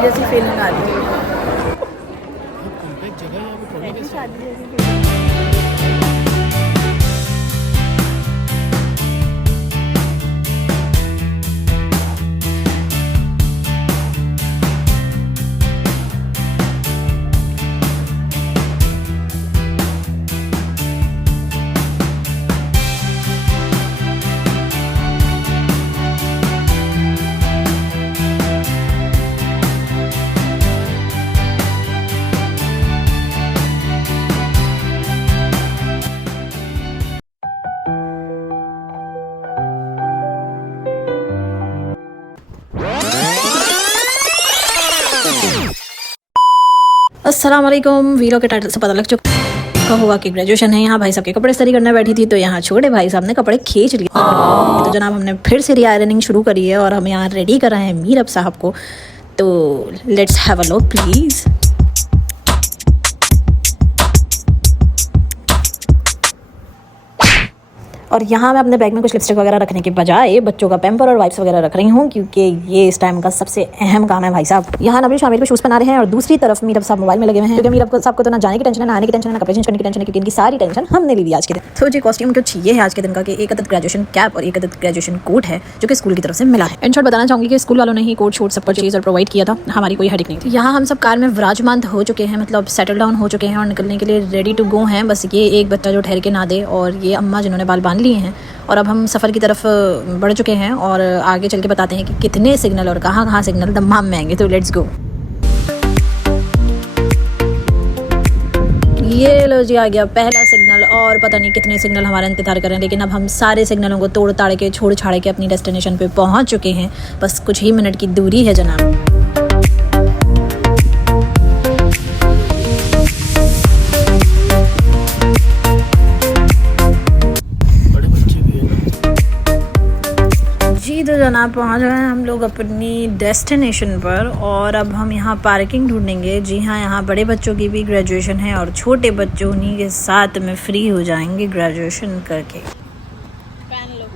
शादी जैसी फीलिंग आ रही है। अस्सलाम वालेकुम। वीडियो के टाइटल से पता लग चुका होगा कि ग्रेजुएशन है। यहाँ भाई साहब के कपड़े इस्त्री करने बैठी थी तो यहाँ छोटे भाई साहब ने कपड़े खींच लिए। तो जनाब हमने फिर से री-आयरनिंग शुरू करी है और हम यहाँ रेडी कर रहे हैं मीरब साहब को। तो let's have a look please. और यहाँ मैं अपने बैग में कुछ लिपस्टिक वगैरह रखने के बजाय बच्चों का पैम्पर और वाइप्स वगैरह रख रही हूँ, क्योंकि ये इस टाइम का सबसे अहम काम है भाई साहब। यहाँ नबील शामिल को शूज़ पहना रहे हैं और दूसरी तरफ मीरब साहब मोबाइल में लगे हुए हैं, क्योंकि मीरब साहब को तो ना जाने की टेंशन है, ना आने की टेंशन है, ना कपड़े चेंज करने की टेंशन है, क्योंकि इनकी सारी टेंशन हमने ले ली आज के दिन। तो जी कॉस्ट्यूम कुछ ये है आज के दिन का कि एक अदद ग्रेजुएशन कैप और एक अदद ग्रेजुएशन कोट है जो कि स्कूल की तरफ से मिला है। इन शॉर्ट बताना चाहूँगी कि स्कूल वालों ने ही कोट शूट सब परचेज और प्रोवाइड किया था, हमारी कोई हेडेक नहीं थी। यहाँ हम सब कार में विराजमान हो चुके हैं, मतलब सेटल डाउन हो चुके हैं और निकलने के लिए रेडी टू गो हैं। बस ये एक बच्चा जो ठहर के ना दे और ये अम्मा जिन्होंने बाल बांध लिए हैं। और अब हम सफ़र की तरफ बढ़ चुके हैं और आगे चल के बताते हैं कि कितने सिग्नल और कहाँ कहाँ सिग्नल दम्माम में आएंगे। तो लेट्स गो। ये लो जी आ गया पहला सिग्नल और पता नहीं कितने सिग्नल हमारा इंतजार कर रहे हैं, लेकिन अब हम सारे सिग्नलों को तोड़ ताड़ के छोड़ छाड़ के अपनी डेस्टिनेशन पे पहुंच चुके हैं। बस कुछ ही मिनट की दूरी है जनाब। तो जनाब पहुँच गए हैं हम लोग अपनी डेस्टिनेशन पर और अब हम यहाँ पार्किंग ढूंढेंगे। जी हाँ, यहाँ बड़े बच्चों की भी ग्रेजुएशन है और छोटे बच्चों उन्हीं के साथ में फ्री हो जाएंगे ग्रेजुएशन करके। पहन लो।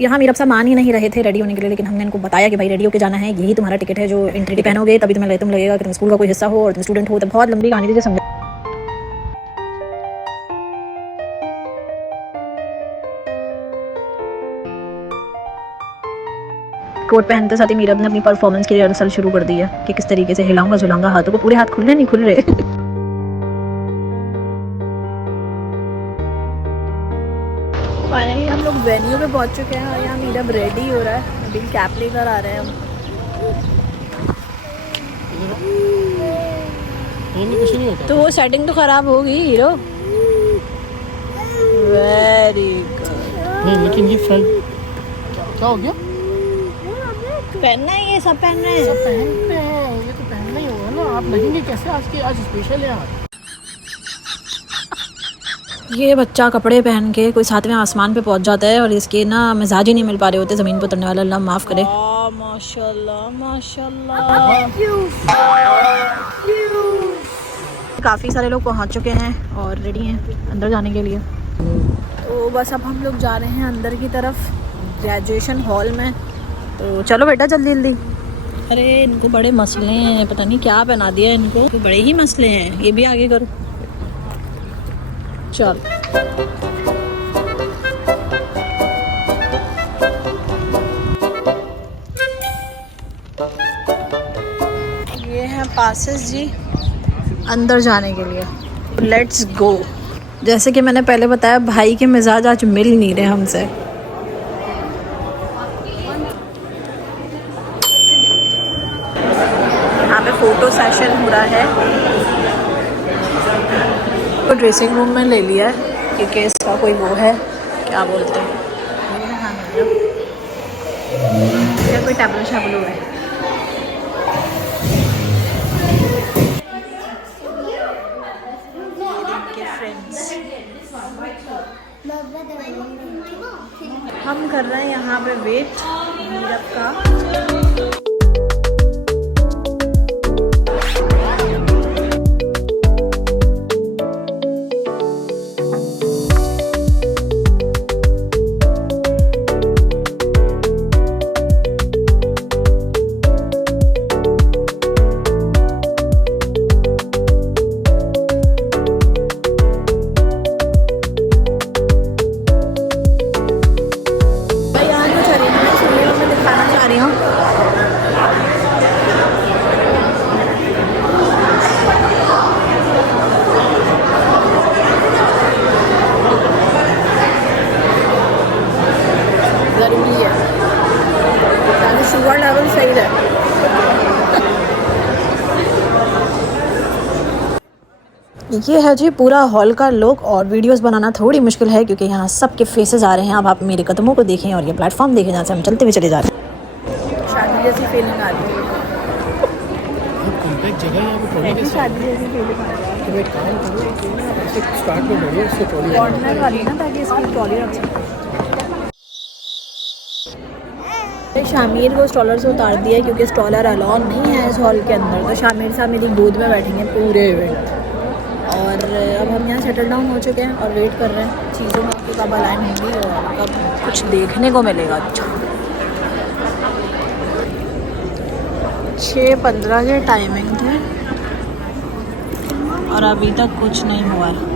यहाँ मीरब साहब मान ही नहीं रहे थे रेडी होने के लिए, लेकिन हमने इनको बताया कि भाई रेडी होके जाना है, यही तुम्हारा टिकट है, जो एंट्री पहनोगे तभी तुम्हें लगेगा कि तुम स्कूल का कोई हिस्सा हो और तुम स्टूडेंट हो। तो बहुत लंबी कहानी थी, समझ। कोट पहनते साथ ही मीरब ने अपनी परफॉर्मेंस की रिहर्सल शुरू कर दी है कि किस तरीके से हिलाऊंगा झुलाऊंगा हाथों को। पूरे हाथ खुल रहे नहीं खुल रहे। फाइनली हम लोग वेन्यू पे पहुंच चुके हैं और यहाँ मीरब रेडी हो रहा है, नबील कैप लेकर आ रहे हैं हम। कुछ नहीं होता तो वो सेटिंग तो खराब होगी हीरो। Very good. लेकिन ये फ्रंट क्या हो गया? पहनना है, ये सब पहन रहे हैं। सब पहनते हैं, ये तो पहनना ही होगा ना। आप लगेंगे कैसे? आज स्पेशल है यार। ये बच्चा कपड़े पहन के कोई सातवें आसमान पे पहुंच जाता है और इसके ना मिजाज ही नहीं मिल पा रहे होते ज़मीन पर उतरने वाला। अल्लाह माफ़ करे। माशाल्लाह माशाल्लाह। काफ़ी सारे लोग पहुंच चुके हैं और रेडी हैं अंदर जाने के लिए। तो बस अब हम लोग जा रहे हैं अंदर की तरफ ग्रेजुएशन हॉल में। तो चलो बेटा जल्दी जल्दी। अरे इनको बड़े मसले हैं, पता नहीं क्या बना दिया इनको, तो बड़े ही मसले हैं। ये भी आगे करो। चल ये हैं पासेस जी अंदर जाने के लिए। Let's go. जैसे कि मैंने पहले बताया, भाई के मिजाज आज मिल नहीं रहे हमसे। फोटो सेशन हो रहा है तो ड्रेसिंग रूम में ले लिया है, क्योंकि इसका कोई वो है क्या बोलते हैं, या कोई टैबलो शैबलो है। हम कर रहे हैं यहाँ पे वेट मीरब का। ज़रूरी है ताकि शुगर लेवल सही रहे। ये है जी पूरा हॉल का लुक और वीडियोस बनाना थोड़ी मुश्किल है क्योंकि यहाँ सबके फेसेस आ रहे हैं। अब आप मेरे कदमों को देखें और ये प्लेटफॉर्म देखें जहाँ से हम चलते हुए चले जा रहे हैं। शादी जैसी फीलिंग आ रही है। जगह है शादी जैसी फीलिंग आ रही है। स्टार्ट में बढ़िया इससे ट्रॉली कॉर्नर वाली ना ताकि इसकी ट्रॉली रख सकें। शामिर को स्टॉलर से उतार दिया क्योंकि स्टॉलर अलाउड नहीं है इस हॉल के अंदर, तो शामिर साहब मेरी गोद में बैठेंगे पूरे इवेंट। और अब हम यहाँ सेटल डाउन हो चुके हैं और वेट कर रहे हैं चीज़ों में कि कब अलाइन होंगी और कब कुछ देखने को मिलेगा। 6:15 के टाइमिंग थे और अभी तक कुछ नहीं हुआ है।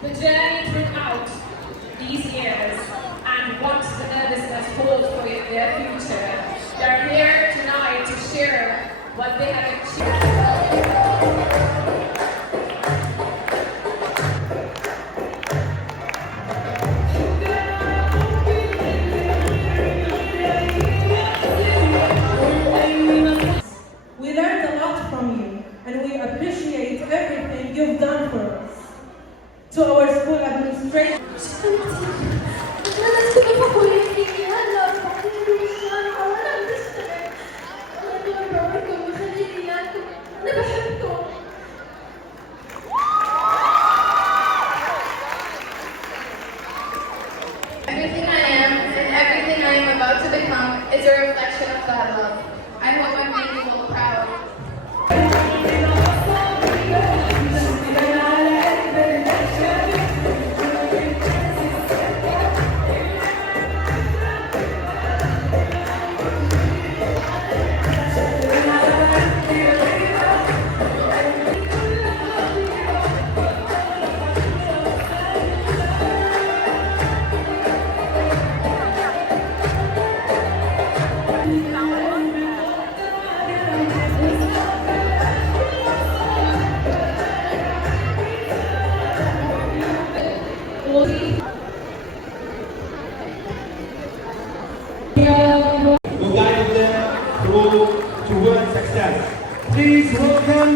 The journey throughout these years and what the nervousness holds for their future. They're here tonight to share what they have achieved. We learned a lot from you and we appreciate everything you've done for us. To our school administration. Everything I am and everything I am about to become is a reflection of that love. I hope I make you all proud. Who guide them towards success. Please welcome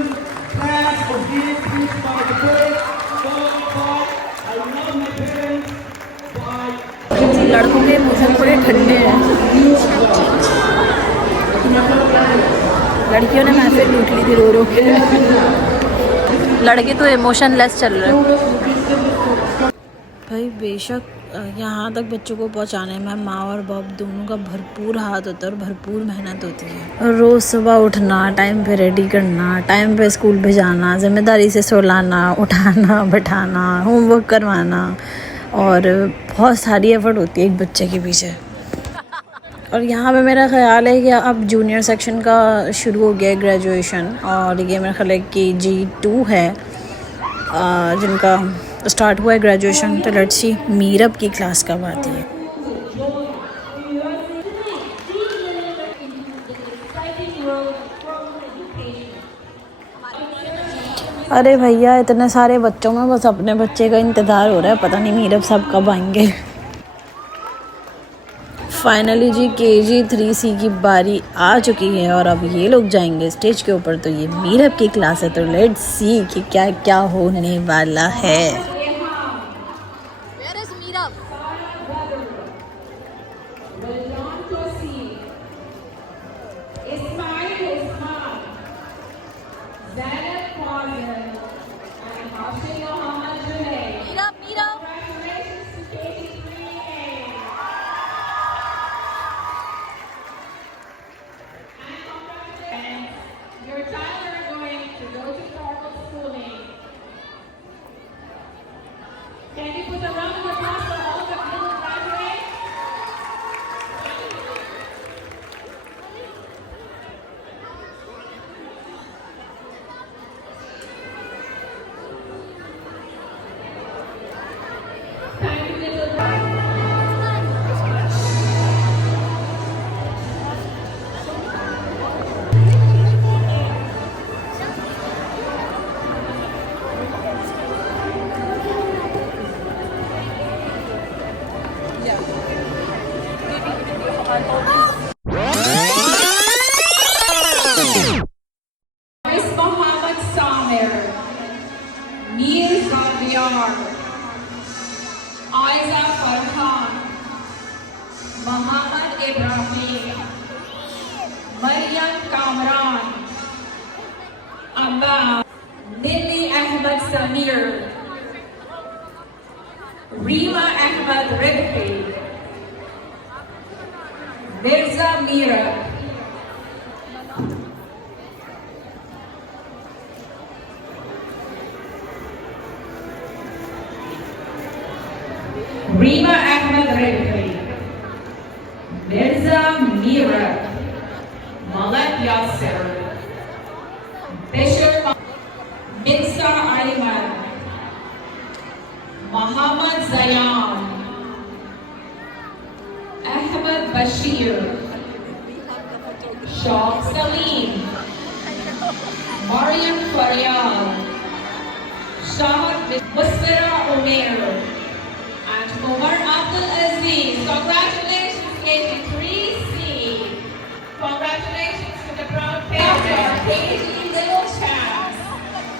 class of Dean Prince by the bird, followed by I love my parents by लड़कों के इमोशन बड़े ठंडे हैं। लड़कियों ने महफिल लूट ली थी रो रो के। लड़के तो इमोशनलेस चल रहे हैं। भाई बेशक यहाँ तक बच्चों को पहुँचाने में माँ और बाप दोनों का भरपूर हाथ होता है और भरपूर मेहनत होती है। रोज़ सुबह उठना, टाइम पे रेडी करना, टाइम पे स्कूल भेजाना, जिम्मेदारी से सुलाना, उठाना, बैठाना, होमवर्क करवाना और बहुत सारी एफर्ट होती है एक बच्चे के पीछे। और यहाँ पे मेरा ख़्याल है कि अब जूनियर सेक्शन का शुरू हो गया है ग्रेजुएशन और ये मेरा ख्याल है कि KG2 है जिनका स्टार्ट हुआ है ग्रेजुएशन। तो लेट्स सी मीरब की क्लास कब आती है। अरे भैया इतने सारे बच्चों में बस अपने बच्चे का इंतज़ार हो रहा है, पता नहीं मीरब साहब कब आएंगे। फाइनली जी KG3C की बारी आ चुकी है और अब ये लोग जाएंगे स्टेज के ऊपर। तो ये मीरब की क्लास है, तो लेट्स सी कि क्या क्या होने वाला है। Zainab Qasim, and Hashim Muhammad Junaid. Congratulations to KG3A. And congratulations, your child are going to go to formal schooling. Can you put a round of applause for all the little graduates? Thank you, little Boris Muhammad Samir, Mir Zaviyar, Aiza Farhan, Muhammad Ibrahim, Maryam Kamran, Abba, Lily Ahmad Samir, Rima Ahmad Ribhi, Mirza Mira, Rima Ahmad Ribhi, Mirza Mira, Malak Yasser, Bishop Minsa Ayman, Muhammad Zayan, Ahmad Bashir, Shah Salim, Mariam Faryal, Shahad Musfira Umair, and Umar Abdul Aziz. Congratulations, KG3C. Congratulations to the proud parents, KG Little Champs.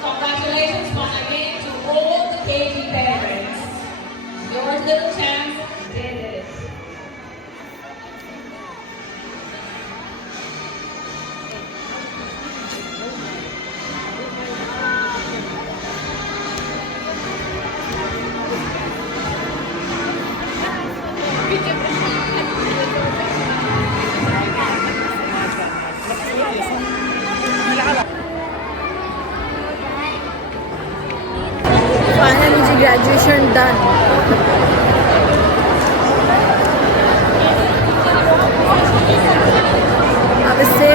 Congratulations once again to all the KG parents. Your Little Champs did it. Finally ji graduation done. अब इससे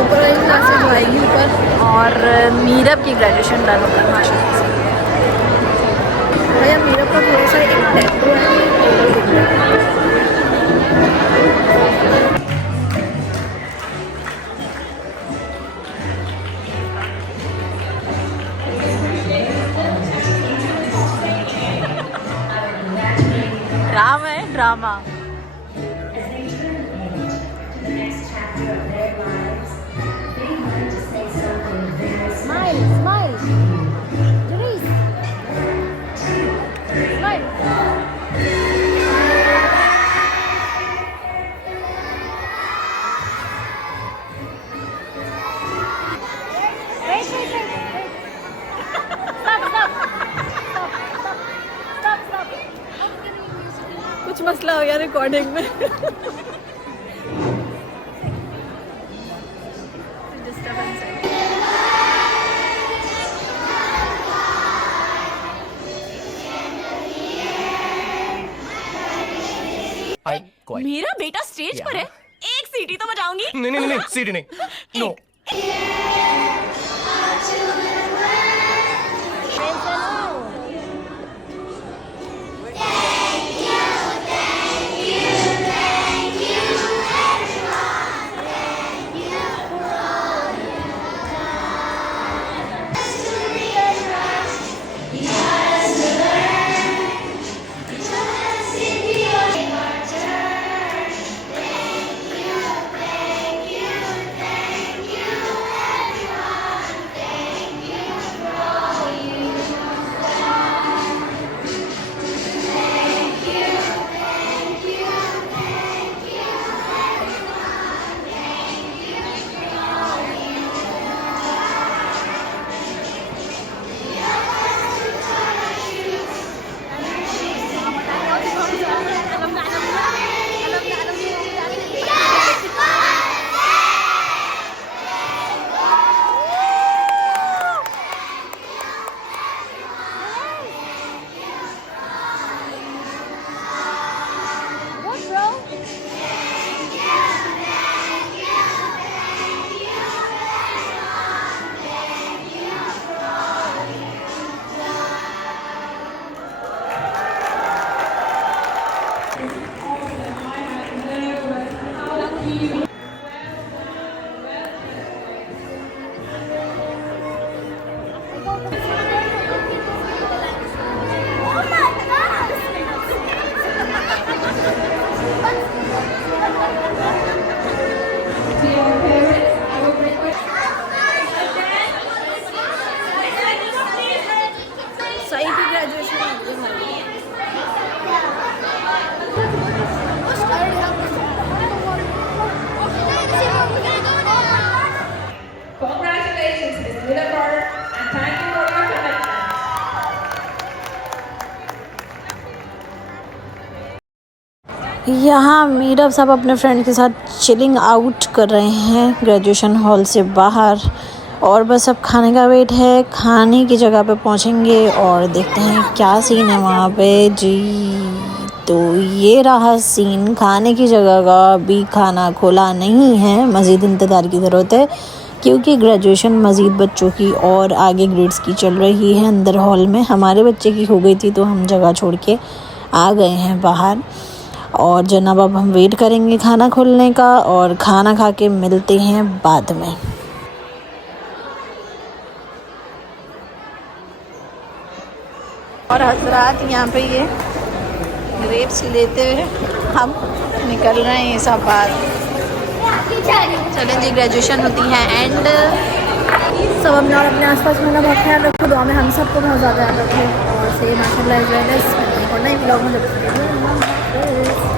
ऊपर वाली क्लासेज आएगी ऊपर और मीरब की graduation done होगा माशाल्लाह से। भैया मीरब का थोड़ा सा एक टैटू है। ड्रामा है drama. As they turn into the next chapter of their lives, they wanted to say something very Smile, smile. Janice. Smile. Wait, wait, wait, wait. Stop, stop. Stop, stop, stop. कुछ मसला हो गया रिकॉर्डिंग में। डिस्टर्बेंस है। मेरा बेटा स्टेज पर है, एक सीटी तो बजाऊंगी। नहीं सीटी नहीं नो Thank you. यहाँ मीरब साहब अपने फ्रेंड के साथ चिलिंग आउट कर रहे हैं ग्रेजुएशन हॉल से बाहर, और बस अब खाने का वेट है। खाने की जगह पे पहुँचेंगे और देखते हैं क्या सीन है वहाँ पे जी। तो ये रहा सीन खाने की जगह का। अभी खाना खोला नहीं है, मज़ीद इंतज़ार की ज़रूरत है क्योंकि ग्रेजुएशन मज़ीद बच्चों की और आगे ग्रेड्स की चल रही है अंदर हॉल में। हमारे बच्चे की हो गई थी तो हम जगह छोड़ के आ गए हैं बाहर, और जनाब अब हम वेट करेंगे खाना खुलने का और खाना खा के मिलते हैं बाद में। और हजरात यहाँ पे ये ग्रेप्स लेते हुए हम निकल रहे हैं सब बाहर। चलें जी, ग्रेजुएशन होती है एंड सब अपने और अपने आसपास में बहुत ख्याल रखो, दुआ में हम सबको बहुत ज़्यादा याद रखें और से माशाल्लाह इस और नए ब्लॉग में जब